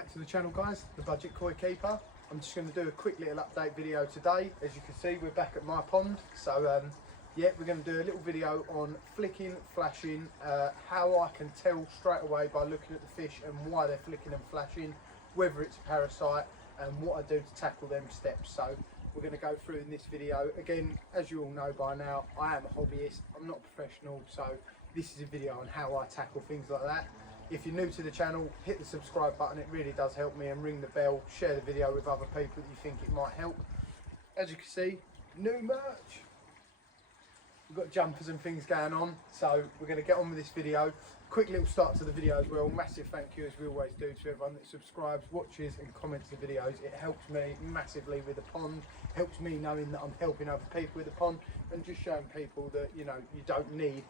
back to the channel, guys, the Budget Koi Keeper. I'm just going to do a quick little update video today. As you can see, we're back at my pond, so yeah, we're going to do a little video on flicking, flashing, how I can tell straight away by looking at the fish and why they're flicking and flashing, whether it's a parasite, and what I do to tackle them steps. So we're going to go through in this video. Again, as you all know by now, I am a hobbyist, I'm not a professional, so this is a video on how I tackle things like that. If you're new to the channel, hit the subscribe button, it really does help me, and ring the bell, share the video with other people that you think it might help. As you can see, new merch. We've got jumpers and things going on, so we're going to get on with this video. Quick little start to the video as well. Massive thank you, as we always do, to everyone that subscribes, watches and comments the videos. It helps me massively with the pond, helps me knowing that I'm helping other people with the pond, and just showing people that, you know, you don't need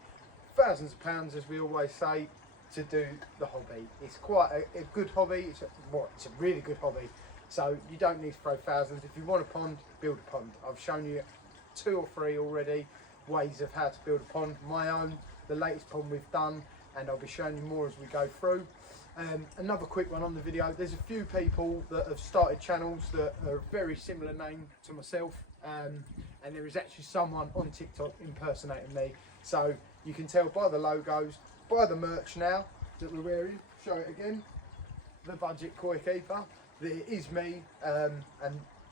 thousands of pounds, as we always say, to do the hobby. It's quite a good hobby. It's a really good hobby. So you don't need to throw thousands. If you want a pond, build a pond. I've shown you 2 or 3 already ways of how to build a pond. My own, the latest pond we've done, and I'll be showing you more as we go through. Another quick one on the video. There's a few people that have started channels that are a very similar name to myself, and there is actually someone on TikTok impersonating me. So you can tell by the logos, by the merch now that we're wearing. Show it again, the Budget Koi Keeper. There is me, and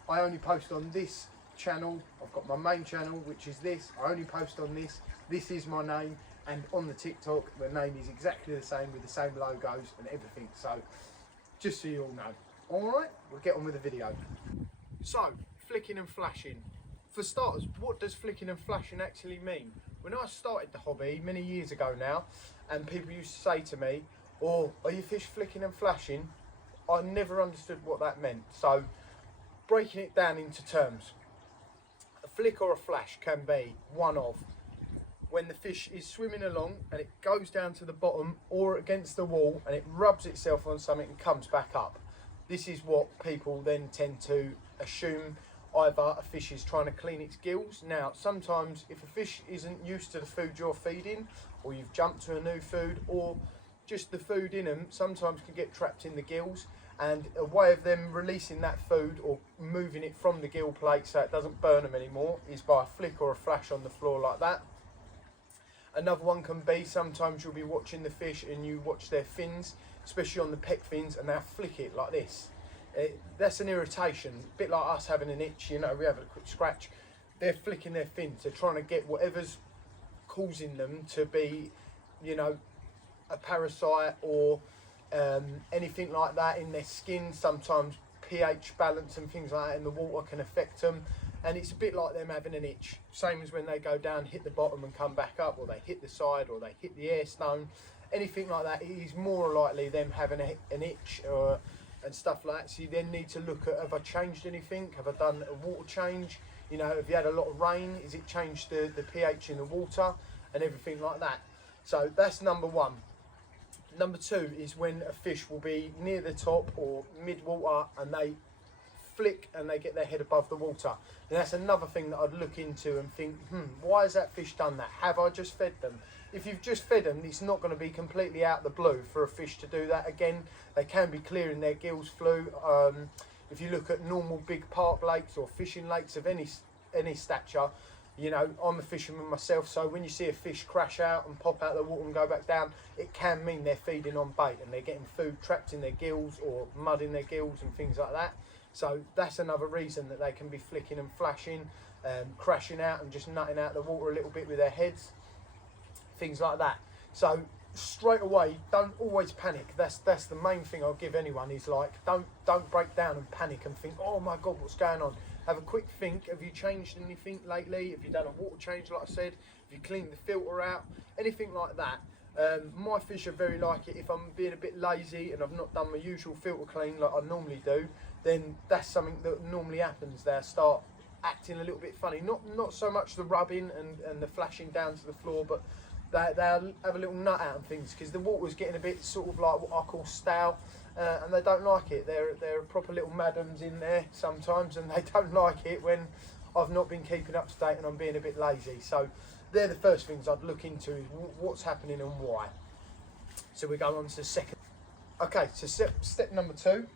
I only post on this channel. I've got my main channel, which is this. I only post on this. This is my name, and on the TikTok, the name is exactly the same with the same logos and everything. So just so you all know. All right, we'll get on with the video. So, flicking and flashing. For starters, what does flicking and flashing actually mean? When I started the hobby many years ago now, and people used to say to me, "Oh, are your fish flicking and flashing?" I never understood what that meant. So, breaking it down into terms, a flick or a flash can be one of when the fish is swimming along and it goes down to the bottom or against the wall and it rubs itself on something and comes back up. This is what people then tend to assume. Either a fish is trying to clean its gills. Now, sometimes if a fish isn't used to the food you're feeding, or you've jumped to a new food, or just the food in them sometimes can get trapped in the gills, and a way of them releasing that food or moving it from the gill plate so it doesn't burn them anymore is by a flick or a flash on the floor like that. Another one can be, sometimes you'll be watching the fish and you watch their fins, especially on the pec fins, and they'll flick it like this. That's an irritation, a bit like us having an itch, you know, we have a quick scratch. They're flicking their fins, they're trying to get whatever's causing them to be, you know, a parasite or anything like that in their skin. Sometimes pH balance and things like that in the water can affect them, and it's a bit like them having an itch. Same as when they go down, hit the bottom and come back up, or they hit the side, or they hit the air stone, anything like that. It is more likely them having an itch and stuff like that. So you then need to look at, have I changed anything? Have I done a water change? You know, have you had a lot of rain? Is it changed the pH in the water and everything like that? So that's number one. Number two is when a fish will be near the top or mid-water and they flick and they get their head above the water. And that's another thing that I'd look into and think, why has that fish done that? Have I just fed them? If you've just fed them, it's not going to be completely out the blue for a fish to do that. Again, they can be clearing their gills through. If you look at normal big park lakes or fishing lakes of any stature, you know, I'm a fisherman myself, so when you see a fish crash out and pop out of the water and go back down, it can mean they're feeding on bait and they're getting food trapped in their gills or mud in their gills and things like that. So that's another reason that they can be flicking and flashing, crashing out and just nutting out the water a little bit with their heads, things like that. So straight away, don't always panic. That's the main thing I'll give anyone, is like, don't break down and panic and think, oh my God, what's going on? Have a quick think. Have you changed anything lately? Have you done a water change, like I said? Have you cleaned the filter out? Anything like that. My fish are very like it. If I'm being a bit lazy and I've not done my usual filter clean like I normally do, then that's something that normally happens. They'll start acting a little bit funny. Not so much the rubbing and the flashing down to the floor, but they'll have a little nut out and things, because the water's getting a bit sort of like what I call stale, and they don't like it. They're proper little madams in there sometimes, and they don't like it when I've not been keeping up to date and I'm being a bit lazy. So they're the first things I'd look into, is what's happening and why. So we go on to the second. Okay, so step number 2,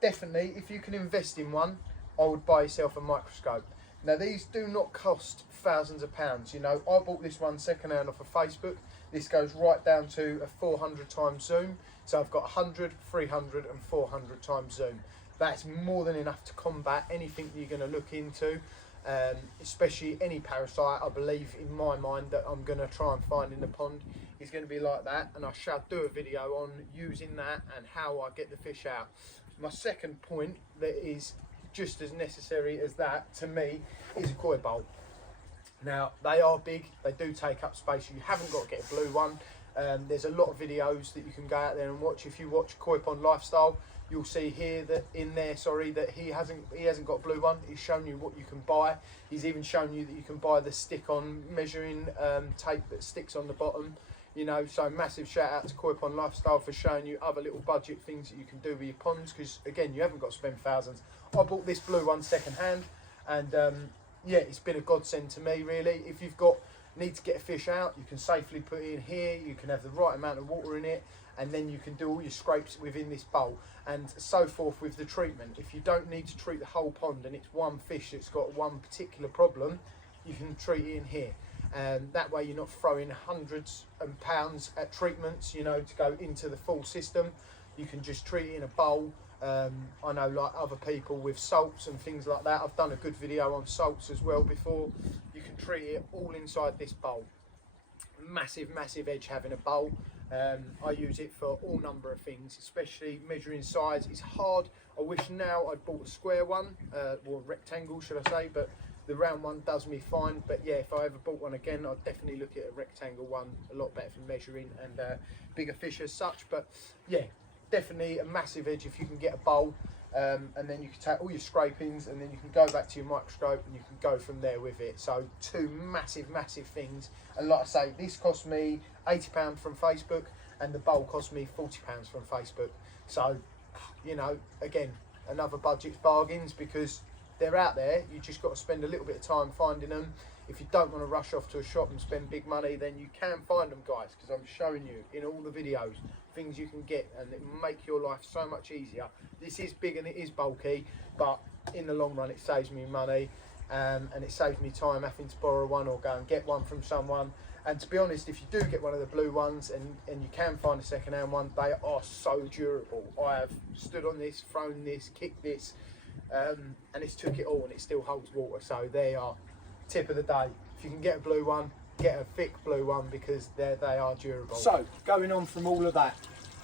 definitely, if you can invest in one, I would buy yourself a microscope. Now these do not cost thousands of pounds, you know. I bought this one second hand off of Facebook. This goes right down to a 400 times zoom. So I've got 100, 300 and 400 times zoom. That's more than enough to combat anything you're going to look into, especially any parasite. I believe in my mind that I'm going to try and find in the pond is going to be like that, and I shall do a video on using that and how I get the fish out. My second point that is just as necessary as that to me is a koi bowl. Now they are big, they do take up space. You haven't got to get a blue one. There's a lot of videos that you can go out there and watch. If you watch Koi Pond Lifestyle, you'll see here that that he hasn't got a blue one. He's shown you what you can buy. He's even shown you that you can buy the stick-on measuring tape that sticks on the bottom. You know, so massive shout out to Koi Pond Lifestyle for showing you other little budget things that you can do with your ponds, because again, you haven't got to spend thousands. I bought this blue one second hand, and yeah, it's been a godsend to me really. If you've need to get a fish out, you can safely put it in here, you can have the right amount of water in it, and then you can do all your scrapes within this bowl, and so forth with the treatment. If you don't need to treat the whole pond and it's one fish that's got one particular problem, you can treat it in here. And that way you're not throwing hundreds of pounds at treatments, you know, to go into the full system. You can just treat it in a bowl. I know, like other people with salts and things like that, I've done a good video on salts as well before. You can treat it all inside this bowl. Massive edge having a bowl. I use it for all number of things, especially measuring size. It's hard. I wish now I'd bought a square one, or a rectangle should I say, but the round one does me fine. But yeah, if I ever bought one again, I'd definitely look at a rectangle one, a lot better for measuring and bigger fish as such. But yeah, definitely a massive edge if you can get a bowl, and then you can take all your scrapings and then you can go back to your microscope and you can go from there with it. So two massive things. And like I say, this cost me £80 from Facebook and the bowl cost me £40 from Facebook. So, you know, again, another budget bargains, because they're out there. You just got to spend a little bit of time finding them. If you don't want to rush off to a shop and spend big money, then you can find them, guys, because I'm showing you in all the videos things you can get, and it will make your life so much easier. This is big and it is bulky, but in the long run it saves me money, and it saves me time having to borrow one or go and get one from someone. And to be honest, if you do get one of the blue ones and you can find a second-hand one, they are so durable. I have stood on this, thrown this, kicked this, and it's took it all and it still holds water. So they are tip of the day. If you can get a blue one, get a thick blue one, because they are durable. So going on from all of that,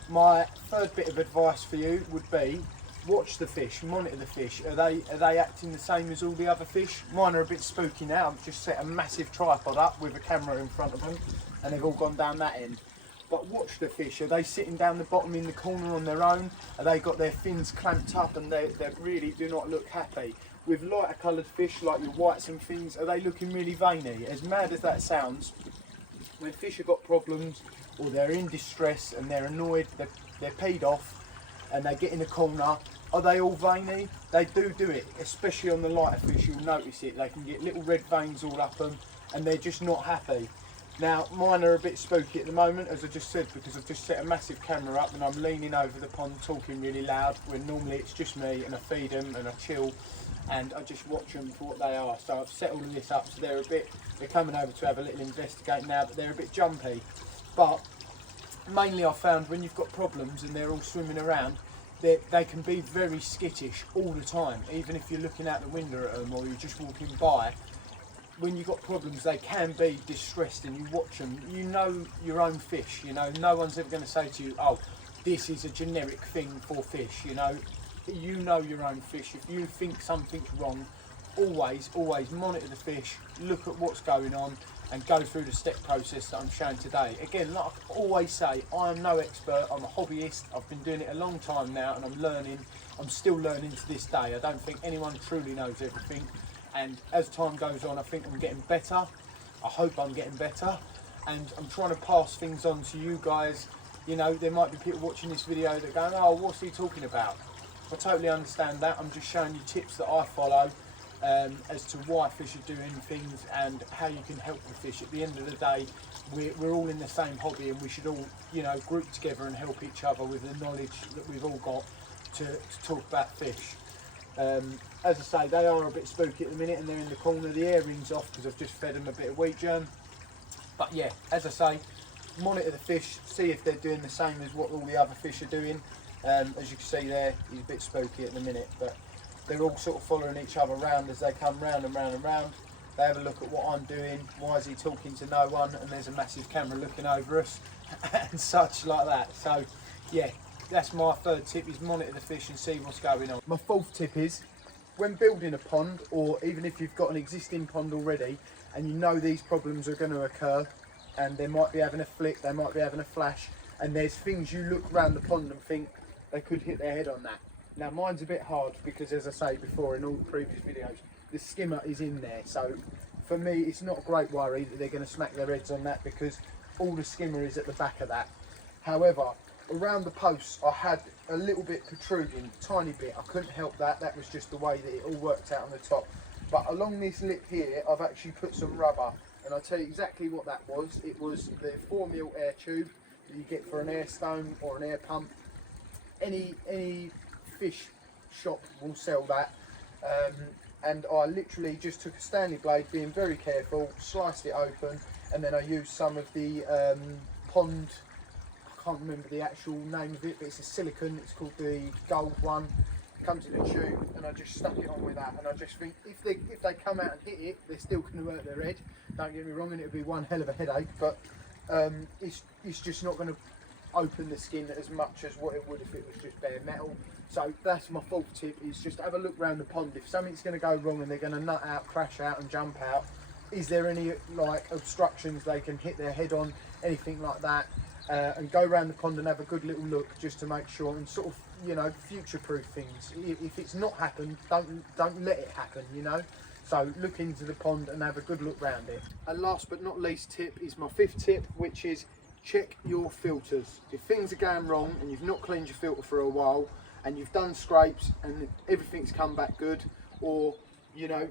my third bit of advice for you would be watch the fish, monitor the fish. Are they acting the same as all the other fish? Mine are a bit spooky now. I've just set a massive tripod up with a camera in front of them and they've all gone down that end. But watch the fish. Are they sitting down the bottom in the corner on their own? Are they got their fins clamped up and they really do not look happy? With lighter coloured fish like your whites and things, are they looking really veiny? As mad as that sounds, when fish have got problems or they're in distress and they're annoyed, they're peed off and they get in a corner, are they all veiny? They do it, especially on the lighter fish. You'll notice it. They can get little red veins all up them and they're just not happy. Now mine are a bit spooky at the moment, as I just said, because I've just set a massive camera up and I'm leaning over the pond talking really loud, when normally it's just me, and I feed them and I chill and I just watch them for what they are. So I've set all of this up so they're coming over to have a little investigate now, but they're a bit jumpy. But mainly I've found when you've got problems and they're all swimming around, they can be very skittish all the time. Even if you're looking out the window at them or you're just walking by, when you've got problems they can be distressed, and you watch them. You know your own fish, you know, no one's ever going to say to you, oh, this is a generic thing for fish. You know your own fish. If you think something's wrong, always monitor the fish, look at what's going on and go through the step process that I'm showing today. Again, like I always say, I am no expert, I'm a hobbyist. I've been doing it a long time now and I'm learning. I'm still learning to this day. I don't think anyone truly knows everything, and as time goes on I think I'm getting better. I hope I'm getting better, and I'm trying to pass things on to you guys. You know, there might be people watching this video that go, oh, what's he talking about? I totally understand that. I'm just showing you tips that I follow as to why fish are doing things and how you can help the fish. At the end of the day, we're all in the same hobby, and we should all, you know, group together and help each other with the knowledge that we've all got to talk about fish. As I say, they are a bit spooky at the minute, and they're in the corner. The air rings off because I've just fed them a bit of wheat germ. But yeah, as I say, monitor the fish, see if they're doing the same as what all the other fish are doing. As you can see there, he's a bit spooky at the minute, but they're all sort of following each other round as they come round and round and round. They have a look at what I'm doing. Why is he talking to no one? And there's a massive camera looking over us and such like that. So yeah, that's my third tip, is monitor the fish and see what's going on. My fourth tip is, when building a pond, or even if you've got an existing pond already and you know these problems are going to occur, and they might be having a flick, they might be having a flash, and there's things you look around the pond and think they could hit their head on that. Now mine's a bit hard because, as I say before in all the previous videos, the skimmer is in there, so for me it's not a great worry that they're going to smack their heads on that, because all the skimmer is at the back of that. However, around the posts I had a little bit protruding, tiny bit. I couldn't help that, that was just the way that it all worked out on the top. But along this lip here I've actually put some rubber, and I'll tell you exactly what that was. It was the 4mm air tube that you get for an air stone or an air pump. Any fish shop will sell that. And I literally just took a Stanley blade, being very careful, sliced it open, and then I used some of the pond, I can't remember the actual name of it, but it's a silicone, it's called the gold one. It comes in a tube, and I just stuck it on with that, and I just think if they come out and hit it, they're still going to hurt their head. Don't get me wrong, and it'll be one hell of a headache, but it's just not going to open the skin as much as what it would if it was just bare metal. So that's my fourth tip, is just have a look around the pond. If something's going to go wrong and they're going to nut out, crash out and jump out, is there any like obstructions they can hit their head on, anything like that, and go around the pond and have a good little look just to make sure, and sort of, you know, future-proof things. If it's not happened, don't let it happen, you know. So look into the pond and have a good look round it. And last but not least tip is my fifth tip, which is check your filters. If things are going wrong and you've not cleaned your filter for a while, and you've done scrapes and everything's come back good, or you know,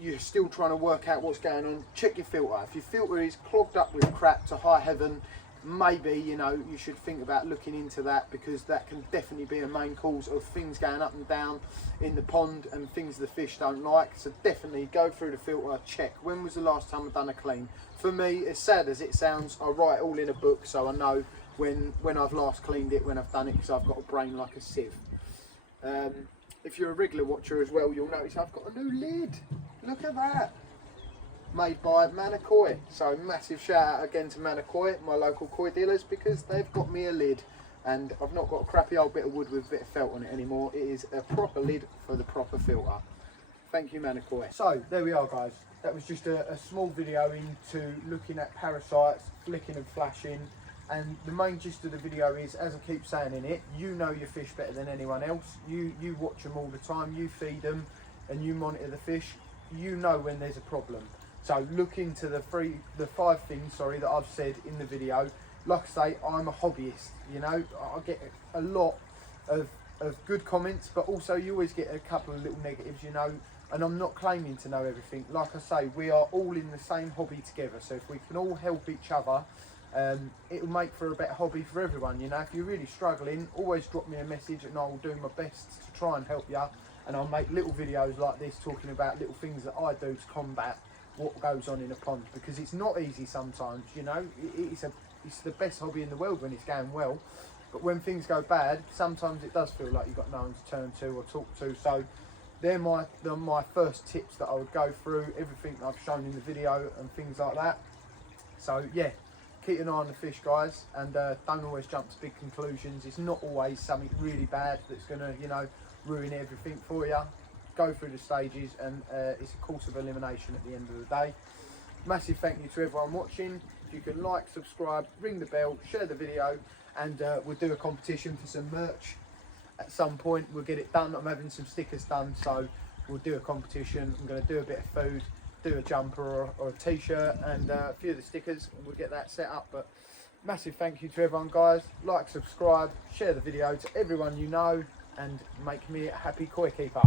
you're still trying to work out what's going on, check your filter. If your filter is clogged up with crap to high heaven, maybe, you know, you should think about looking into that, because that can definitely be a main cause of things going up and down in the pond and things the fish don't like. So definitely go through the filter, check when was the last time I've done a clean. For me, as sad as it sounds, I write it all in a book, so I know when I've last cleaned it, when I've done it, because I've got a brain like a sieve. If you're a regular watcher as well, you'll notice I've got a new lid. Look at that. Made by Manakoi. So massive shout out again to Manakoi, my local koi dealers, because they've got me a lid, and I've not got a crappy old bit of wood with a bit of felt on it anymore. It is a proper lid for the proper filter. Thank you, Manakoi. So there we are, guys. That was just a small video into looking at parasites, flicking and flashing. And the main gist of the video is, as I keep saying in it, you know your fish better than anyone else. You watch them all the time, you feed them and you monitor the fish. You know when there's a problem. So look into the 5 things, sorry, that I've said in the video. Like I say, I'm a hobbyist, you know. I get a lot of good comments, but also you always get a couple of little negatives, you know. And I'm not claiming to know everything. Like I say, we are all in the same hobby together. So if we can all help each other, it'll make for a better hobby for everyone, you know. If you're really struggling, always drop me a message and I will do my best to try and help you. And I'll make little videos like this talking about little things that I do to combat what goes on in a pond, because it's not easy sometimes, you know. It's the best hobby in the world when it's going well, but when things go bad, sometimes it does feel like you've got no one to turn to or talk to. So they're my first tips that I would go through, everything that I've shown in the video and things like that. So yeah, keep an eye on the fish, guys, and don't always jump to big conclusions. It's not always something really bad that's going to, you know, ruin everything for you. Go through the stages, and it's a course of elimination at the end of the day. Massive thank you to everyone watching. If you can like, subscribe, ring the bell, share the video, and we'll do a competition for some merch at some point. We'll get it done. I'm having some stickers done, so we'll do a competition. I'm going to do a bit of food, do a jumper or a t-shirt, and a few of the stickers, and we'll get that set up. But massive thank you to everyone, guys. Like, subscribe, share the video to everyone you know, and make me a happy koi keeper.